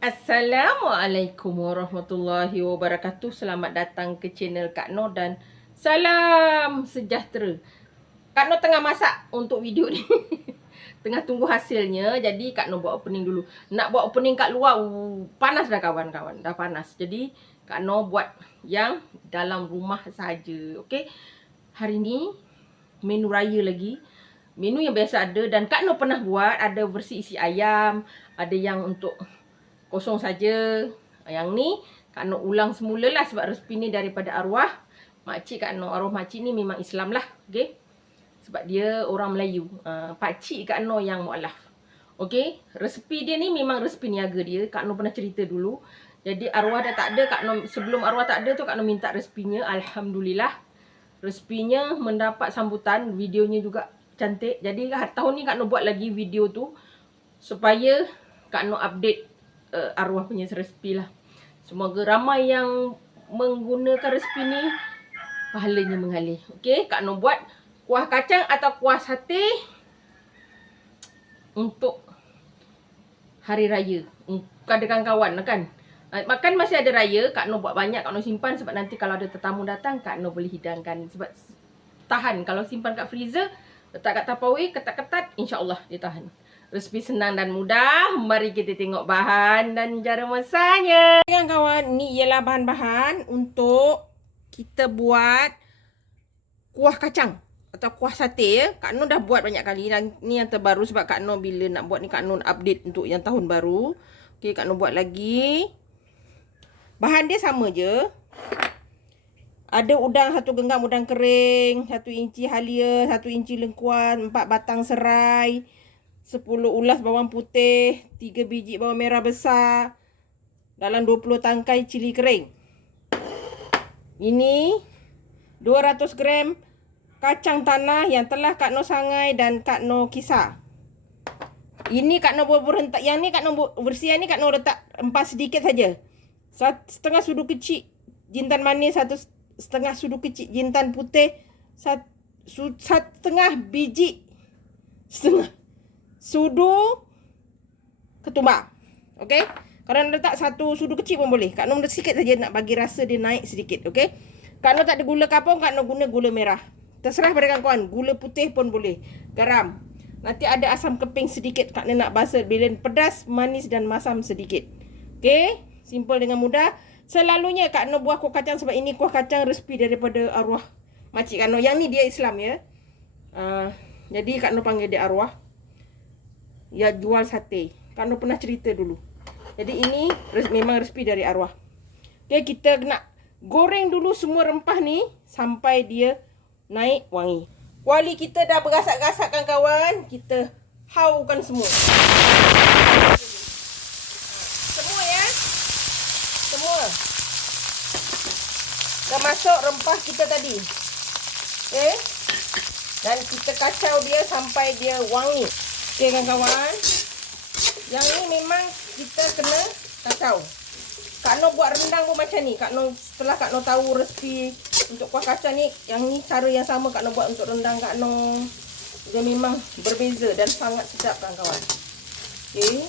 Assalamualaikum warahmatullahi wabarakatuh. Selamat datang ke channel Kak Noh dan salam sejahtera. Kak Noh tengah masak untuk video ni. tengah tunggu hasilnya. Jadi Kak Noh buat opening dulu. Nak buat opening kat luar, uh, panas dah kawan-kawan. Dah panas. Jadi Kak Noh buat yang dalam rumah saja. Okey. Hari ni menu raya lagi. Menu yang biasa ada dan Kak Noh pernah buat ada versi isi ayam, ada yang untuk kosong saja. Yang ni Kak Nok ulang semula lah sebab resipi ni daripada arwah. Makcik Kak Nok, arwah makcik ni memang Islam lah. Okay. Sebab dia orang Melayu. Uh, pakcik Kak Nok yang mu'alaf. Okay. Resipi dia ni memang resipi niaga dia. Kak Nok pernah cerita dulu. Jadi arwah dah tak ada. Kak Nok, sebelum arwah tak ada tu Kak Nok minta resepinya. Alhamdulillah. Resepinya mendapat sambutan. Videonya juga cantik. Jadi tahun ni Kak Nok buat lagi video tu. Supaya Kak Nok update uh, arwah punya resepi lah. Semoga ramai yang menggunakan resepi ni pahalanya mengalir. Okey, Kak Noh buat kuah kacang atau kuah sate untuk hari raya. Kepada kawan-kawan lah kan. Uh, makan masih ada raya, Kak Noh buat banyak, Kak Noh simpan sebab nanti kalau ada tetamu datang, Kak Noh boleh hidangkan. Sebab tahan, kalau simpan kat freezer, letak kat Tupperware, ketat-ketat, insyaAllah dia tahan. Resipi senang dan mudah. Mari kita tengok bahan dan cara masaknya. Kawan-kawan, ni ialah bahan-bahan untuk kita buat kuah kacang atau kuah sate ya. Kak Noh dah buat banyak kali dan ni yang terbaru sebab Kak Noh bila nak buat ni Kak Noh update untuk yang tahun baru. Okey, Kak Noh buat lagi. Bahan dia sama je. Ada udang satu genggam udang kering, satu inci halia, satu inci lengkuas, empat batang serai, 10 ulas bawang putih, 3 biji bawang merah besar, dalam 20 tangkai cili kering. Ini 200 gram kacang tanah yang telah Kak Noh sangai dan Kak Noh kisar. Ini Kak Noh berhentak. Yang ni Kak Noh bersih ni Kak Noh letak empas sedikit saja. Setengah sudu kecil jintan manis, satu setengah sudu kecil jintan putih, satu setengah biji setengah sudu ketumbar. Okey? Kalau nak letak satu sudu kecil pun boleh. Kak Nom sikit saja nak bagi rasa dia naik sedikit. Okey? Kak Nom tak ada gula kapur, Kak Nom guna gula merah. Terserah pada kawan-kawan. Gula putih pun boleh. Garam. Nanti ada asam keping sedikit. Kak Nom nak basuh bila pedas, manis dan masam sedikit. Okey? Simple dengan mudah. Selalunya Kak Nom buah kuah kacang sebab ini kuah kacang resipi daripada arwah makcik Kak Nom. Yang ni dia Islam ya. Uh, jadi Kak Nom panggil dia arwah ya jual sate. Kano pernah cerita dulu. Jadi ini res, memang resipi dari arwah. Okay, kita nak goreng dulu semua rempah ni sampai dia naik wangi. Kuali kita dah berasak-gasak kan kawan. Kita haukan semua. Semua ya. Semua. Dah masuk rempah kita tadi. Okay. Dan kita kacau dia sampai dia wangi. Okey kawan-kawan. Yang ni memang kita kena kacau. Kak Noh buat rendang pun macam ni. Kak Noh setelah Kak Noh tahu resipi untuk kuah kacang ni, yang ni cara yang sama Kak Noh buat untuk rendang Kak Noh. Dia memang berbeza dan sangat sedap kawan-kawan. Okey.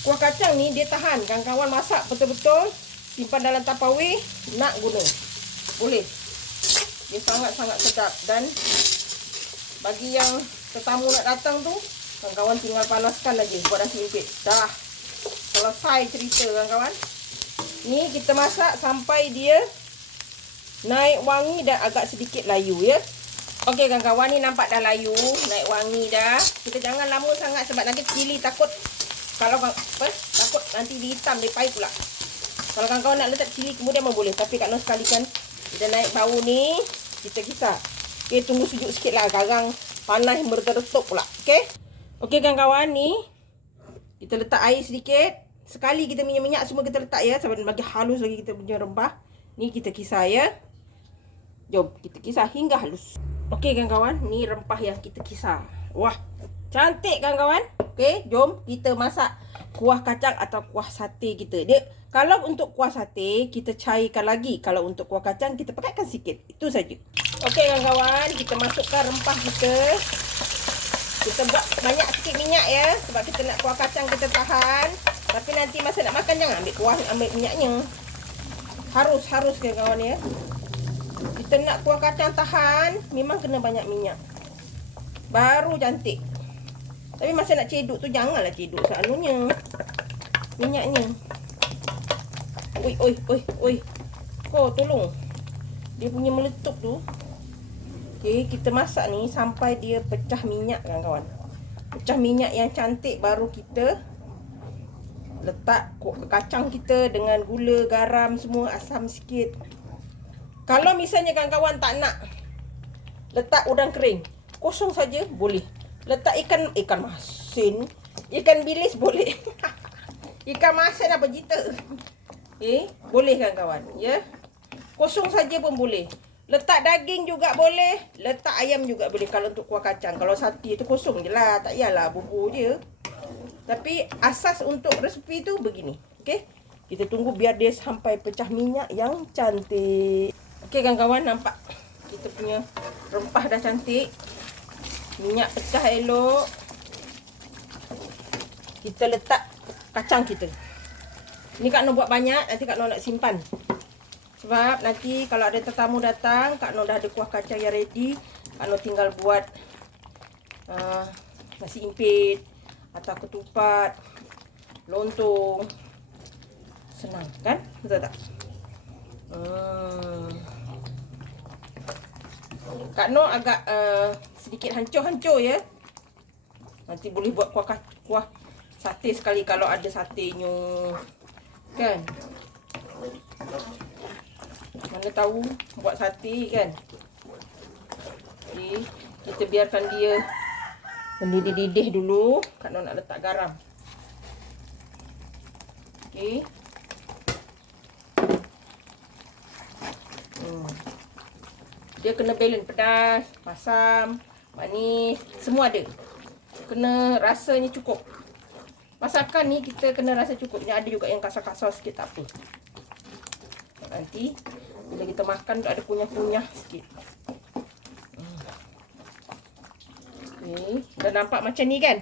Kuah kacang ni dia tahan kawan-kawan masak betul-betul simpan dalam Tupperware nak guna. Boleh. Dia sangat-sangat sedap dan bagi yang tetamu nak datang tu kawan-kawan tinggal panaskan lagi. Buat nasi impit dah. Selesai cerita kawan-kawan. Ni kita masak sampai dia naik wangi dan agak sedikit layu ya. Okey kawan-kawan ni nampak dah layu naik wangi dah. Kita jangan lama sangat sebab nanti cili takut. Kalau apa? Takut nanti dihitam dia pahit pula. Kalau kawan-kawan nak letak cili kemudian pun boleh. Tapi kat sekali kan kita naik bau ni kita kisar Okey, tunggu sejuk sikit lah. Sekarang panas bergeretuk pula. Okey. Okey, kawan-kawan ni. Kita letak air sedikit. Sekali kita minyak-minyak semua kita letak ya. Sampai bagi halus lagi kita punya rempah. Ni kita kisar ya. Jom, kita kisar hingga halus. Okey, kawan-kawan. Ni rempah yang kita kisar. Wah, cantik kawan-kawan. Okey, jom kita masak kuah kacang atau kuah sate kita. Dia kalau untuk kuah sate, kita cairkan lagi. Kalau untuk kuah kacang, kita pakaikan sikit. Itu saja. Okey kawan-kawan, kita masukkan rempah kita. Kita buat banyak sikit minyak ya. Sebab kita nak kuah kacang kita tahan. Tapi nanti masa nak makan jangan ambil kuah, ambil minyaknya. Harus, harus kawan-kawan ya. Kita nak kuah kacang tahan, memang kena banyak minyak. Baru cantik. Tapi masa nak ceduk tu janganlah ceduk seanunya. Minyaknya. Oi, oi, oi, oi. Oh, tolong. Dia punya meletup tu. Okey, kita masak ni sampai dia pecah minyak kan kawan. Pecah minyak yang cantik baru kita letak kacang kita dengan gula, garam semua, asam sikit. Kalau misalnya kawan-kawan tak nak letak udang kering, kosong saja boleh. Letak ikan ikan masin, ikan bilis boleh. ikan masin apa jita? Eh, boleh kan kawan? Ya. Kosong saja pun boleh. Letak daging juga boleh. Letak ayam juga boleh kalau untuk kuah kacang. Kalau sati tu kosong je lah. Tak payahlah bubur je. Tapi asas untuk resepi tu begini. Okay. Kita tunggu biar dia sampai pecah minyak yang cantik. Okay kawan-kawan nampak. Kita punya rempah dah cantik. Minyak pecah elok. Kita letak kacang kita. Ni Kak Noh buat banyak. Nanti Kak Noh nak simpan. Sebab nanti kalau ada tetamu datang, Kak Noh dah ada kuah kacang yang ready. Kak Noh tinggal buat uh, nasi impit atau ketupat, lontong. Senang kan? Betul tak? Hmm. Kak Noh agak uh, sedikit hancur-hancur ya. Nanti boleh buat kuah kuah sate sekali kalau ada satenya. Kan? Mana tahu buat sate kan. Okey, kita biarkan dia mendidih-didih dulu. Kak nak letak garam. Okey. Hmm. Dia kena balance pedas, masam, manis, semua ada. Kena rasanya cukup. Masakan ni kita kena rasa cukup. Ni ada juga yang kasar-kasar sikit tak apa. Nanti bila kita makan tu ada kunyah-kunyah sikit. Okay. Dah nampak macam ni kan?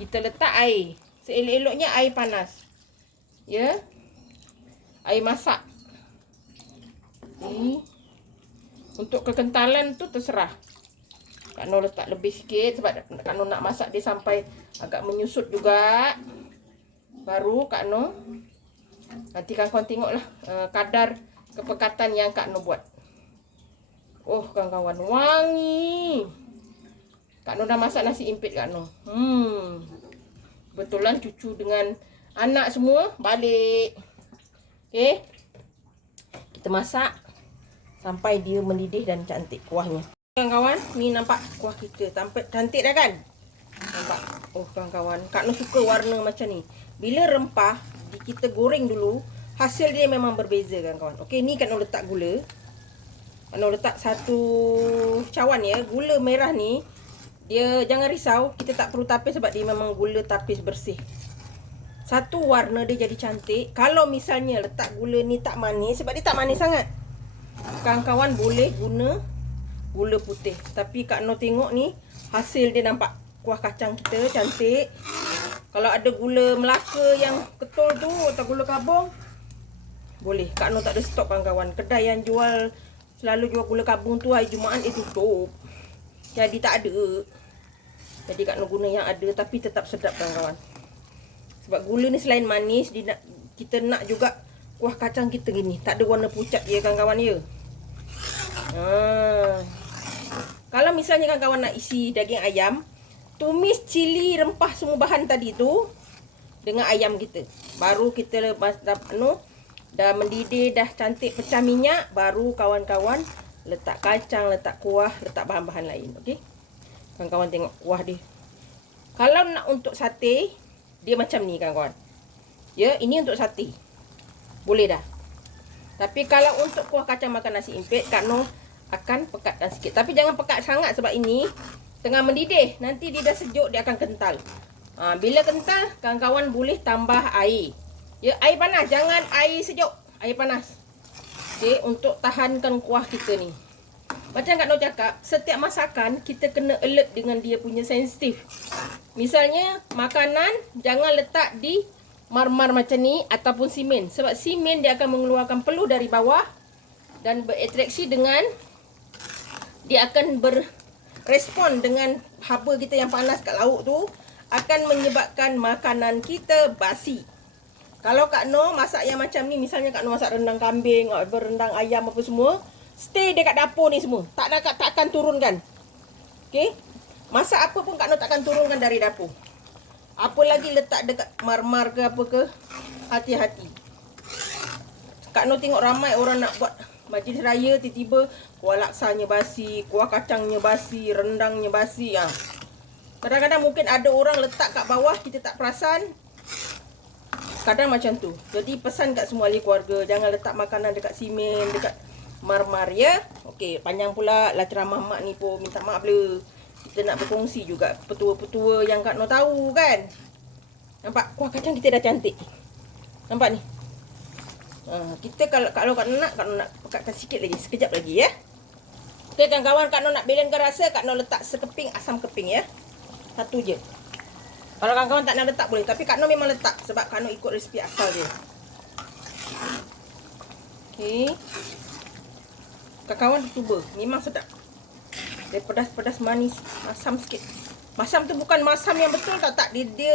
Kita letak air. Seelok-eloknya air panas. Ya. Air masak. Okay. Untuk kekentalan tu terserah. Kak Nur letak lebih sikit sebab Kak Nur nak masak dia sampai agak menyusut juga. Baru Kak Nur nanti kau tengoklah uh, kadar kepekatan yang Kak Nur buat. Oh, kawan-kawan, wangi. Kak Nur dah masak nasi impit Kak Nur. Hmm. Betulan cucu dengan anak semua balik. Okey. Kita masak sampai dia mendidih dan cantik kuahnya. Kawan-kawan, ni nampak kuah kita. Tampak cantik dah kan? Nampak? Oh, kawan-kawan. Kak Nur suka warna macam ni. Bila rempah, kita goreng dulu, hasil dia memang berbeza kan kawan. Okey, ni kan nak letak gula. Nak letak satu cawan ya. Gula merah ni dia jangan risau, kita tak perlu tapis sebab dia memang gula tapis bersih. Satu warna dia jadi cantik. Kalau misalnya letak gula ni tak manis sebab dia tak manis sangat. Kawan-kawan boleh guna gula putih. Tapi Kak No tengok ni hasil dia nampak kuah kacang kita cantik. Kalau ada gula Melaka yang ketul tu atau gula kabung boleh. Kak Nur tak ada stok kawan-kawan. Kedai yang jual selalu jual gula kabung tu hari Jumaat dia tutup. Jadi tak ada. Jadi Kak Nur guna yang ada tapi tetap sedap kawan-kawan. Sebab gula ni selain manis, dia nak, kita nak juga kuah kacang kita gini. Tak ada warna pucat ya kawan-kawan ya. Ha. Kalau misalnya kawan-kawan nak isi daging ayam, tumis cili rempah semua bahan tadi tu dengan ayam kita. Baru kita lepas anu Dah mendidih, dah cantik pecah minyak. Baru kawan-kawan letak kacang, letak kuah, letak bahan-bahan lain. Okey. Kawan-kawan tengok kuah dia. Kalau nak untuk sate, dia macam ni kawan-kawan. Ya, ini untuk sate. Boleh dah. Tapi kalau untuk kuah kacang makan nasi impit, Kak Noh akan pekatkan sikit. Tapi jangan pekat sangat sebab ini tengah mendidih. Nanti dia dah sejuk, dia akan kental. Ha, bila kental, kawan-kawan boleh tambah air. Ya, air panas. Jangan air sejuk. Air panas. Okey, untuk tahankan kuah kita ni. Macam Kak Noh cakap, setiap masakan kita kena alert dengan dia punya sensitif. Misalnya, makanan jangan letak di marmar macam ni ataupun simen. Sebab simen dia akan mengeluarkan peluh dari bawah dan berinteraksi dengan dia akan berrespon dengan haba kita yang panas kat lauk tu akan menyebabkan makanan kita basi. Kalau Kak Noh masak yang macam ni, misalnya Kak Noh masak rendang kambing, rendang ayam apa semua, Stay dekat dapur ni semua. Tak ada tak akan turunkan. Okey. Masak apa pun Kak Noh takkan turunkan dari dapur. Apa lagi letak dekat marmar ke apa ke? Hati-hati. Kak Noh tengok ramai orang nak buat majlis raya tiba-tiba kuah laksanya basi, kuah kacangnya basi, rendangnya basi. Ha. Kadang-kadang mungkin ada orang letak kat bawah kita tak perasan. Kadang macam tu. Jadi pesan kat semua ahli keluarga jangan letak makanan dekat simen, dekat marmar ya. Okey, panjang pula lah ceramah mak ni pun minta maaf le. Kita nak berkongsi juga petua-petua yang Kak Noh tahu kan. Nampak kuah kacang kita dah cantik. Nampak ni. Ha, kita kalau kalau Noh nak Noh nak pekatkan sikit lagi, sekejap lagi ya. Okey kawan-kawan Kak Noh nak belenkan rasa Kak Noh letak sekeping asam keping ya. Satu je. Kalau kawan-kawan tak nak letak boleh, tapi Kak Noh memang letak sebab Kak Noh ikut resipi asal dia. Okey. Kawan-kawan cuba. Memang sedap. Dia pedas-pedas manis. Masam sikit. Masam tu bukan masam yang betul tak. tak. Dia, dia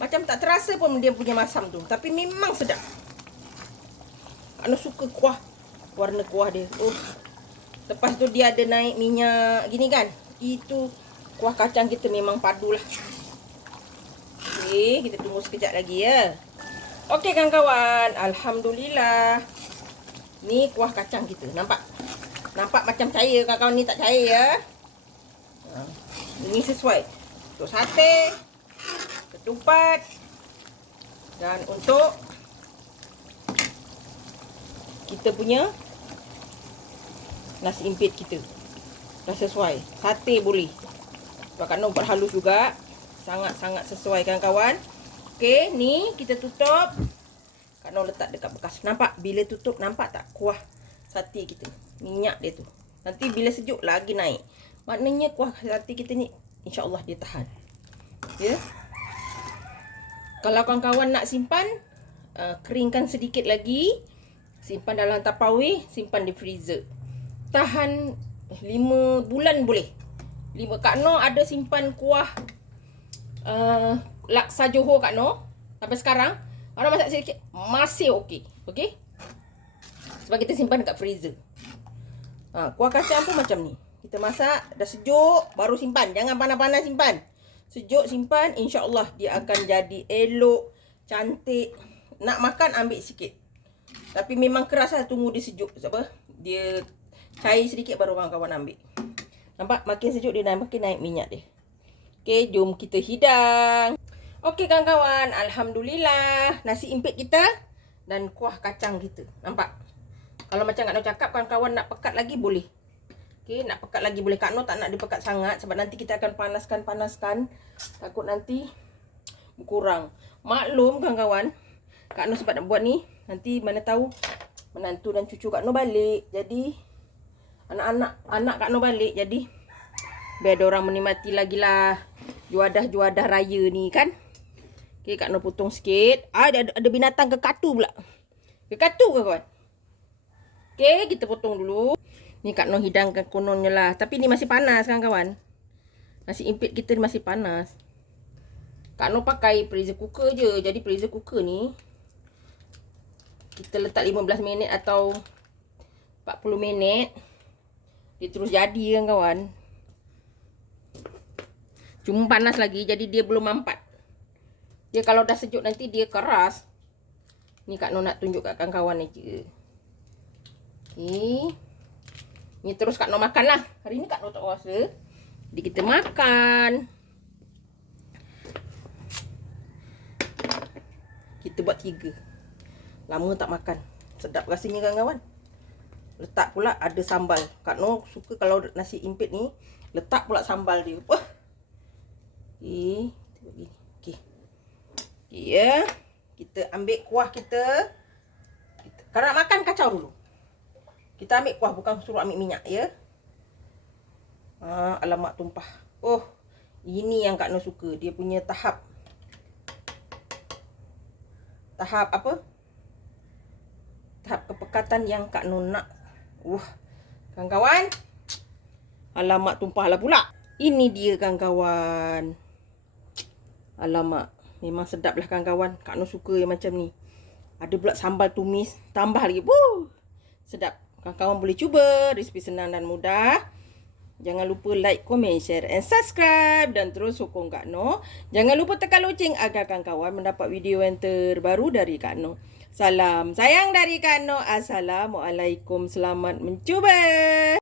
macam tak terasa pun dia punya masam tu. Tapi memang sedap. Anu suka kuah. Warna kuah dia. Oh. Lepas tu dia ada naik minyak gini kan. Itu kuah kacang kita memang padu lah. Okay, kita tunggu sekejap lagi ya. Okey kawan-kawan. Alhamdulillah. Ni kuah kacang kita. Nampak? Nampak macam cair kawan-kawan ni tak cair ya. Ini sesuai. Untuk sate. Ketupat. Dan untuk. Kita punya. Nasi impit kita. Dah sesuai. Sate boleh. Sebab Kak Noh buat halus juga. Sangat-sangat sesuai kawan-kawan. Okey. Ni kita tutup. Kak Noh letak dekat bekas. Nampak? Bila tutup nampak tak kuah sate kita minyak dia tu. Nanti bila sejuk lagi naik. Maknanya kuah sate kita ni insya-Allah dia tahan. Ya. Kalau kawan-kawan nak simpan uh, keringkan sedikit lagi, simpan dalam tapawih, simpan di freezer. Tahan 5 bulan boleh. 5 Kak Noh ada simpan kuah uh, laksa Johor Kak Noh sampai sekarang. Orang masak sedikit masih okey. Okey? Sebab kita simpan dekat freezer. Ha, kuah kacang pun macam ni. Kita masak, dah sejuk, baru simpan. Jangan panas-panas simpan. Sejuk simpan, insya-Allah dia akan jadi elok, cantik. Nak makan ambil sikit. Tapi memang keras lah tunggu dia sejuk. Apa? Dia cair sedikit baru kawan-kawan ambil. Nampak makin sejuk dia dah makin naik minyak dia. Okey, jom kita hidang. Okey kawan-kawan, alhamdulillah nasi impit kita dan kuah kacang kita. Nampak? Kalau macam Kak Noh cakap kawan-kawan nak pekat lagi boleh. Okey, nak pekat lagi boleh. Kak Noh tak nak dipekat sangat sebab nanti kita akan panaskan-panaskan. Takut nanti kurang. Maklum kawan-kawan. Kak Noh sebab nak buat ni, nanti mana tahu menantu dan cucu Kak Noh balik. Jadi anak-anak anak Kak Noh balik. Jadi biar ada orang menikmati lagi lah juadah-juadah raya ni kan. Okey, Kak Noh potong sikit. Ah, ada, ada binatang kekatu pula. Kekatu ke kawan? Okey, kita potong dulu. Ni Kak Noh hidangkan kononnya lah. Tapi ni masih panas kan kawan. Nasi impit kita ni masih panas. Kak Noh pakai pressure cooker je. Jadi pressure cooker ni. Kita letak 15 minit atau 40 minit. Dia terus jadi kan kawan. Cuma panas lagi. Jadi dia belum mampat. Dia kalau dah sejuk nanti dia keras. Ni Kak Noh nak tunjuk kat kawan-kawan ni je. Okey. Ni terus Kak Noh makan lah. Hari ni Kak Noh tak rasa. Jadi kita makan. Kita buat tiga. Lama tak makan. Sedap rasanya kawan-kawan. Letak pula ada sambal. Kak Noh suka kalau nasi impit ni. Letak pula sambal dia. Wah. Okey. Okey. Okey ya. Kita ambil kuah kita. Kalau nak makan kacau dulu. Kita ambil kuah bukan suruh ambil minyak ya. Ha, alamak tumpah. Oh, ini yang Kak Noh suka. Dia punya tahap. Tahap apa? Tahap kepekatan yang Kak Noh nak. Wah, kawan-kawan. Alamak tumpah lah pula. Ini dia kawan-kawan. Alamak. Memang sedap lah kawan-kawan. Kak Noh suka yang macam ni. Ada pula sambal tumis. Tambah lagi. Wuh. Sedap. Kawan-kawan boleh cuba. Resipi senang dan mudah. Jangan lupa like, komen, share and subscribe. Dan terus sokong Kak Noh. Jangan lupa tekan loceng agar kawan-kawan mendapat video yang terbaru dari Kak Noh. Salam sayang dari Kak Noh. Assalamualaikum. Selamat mencuba.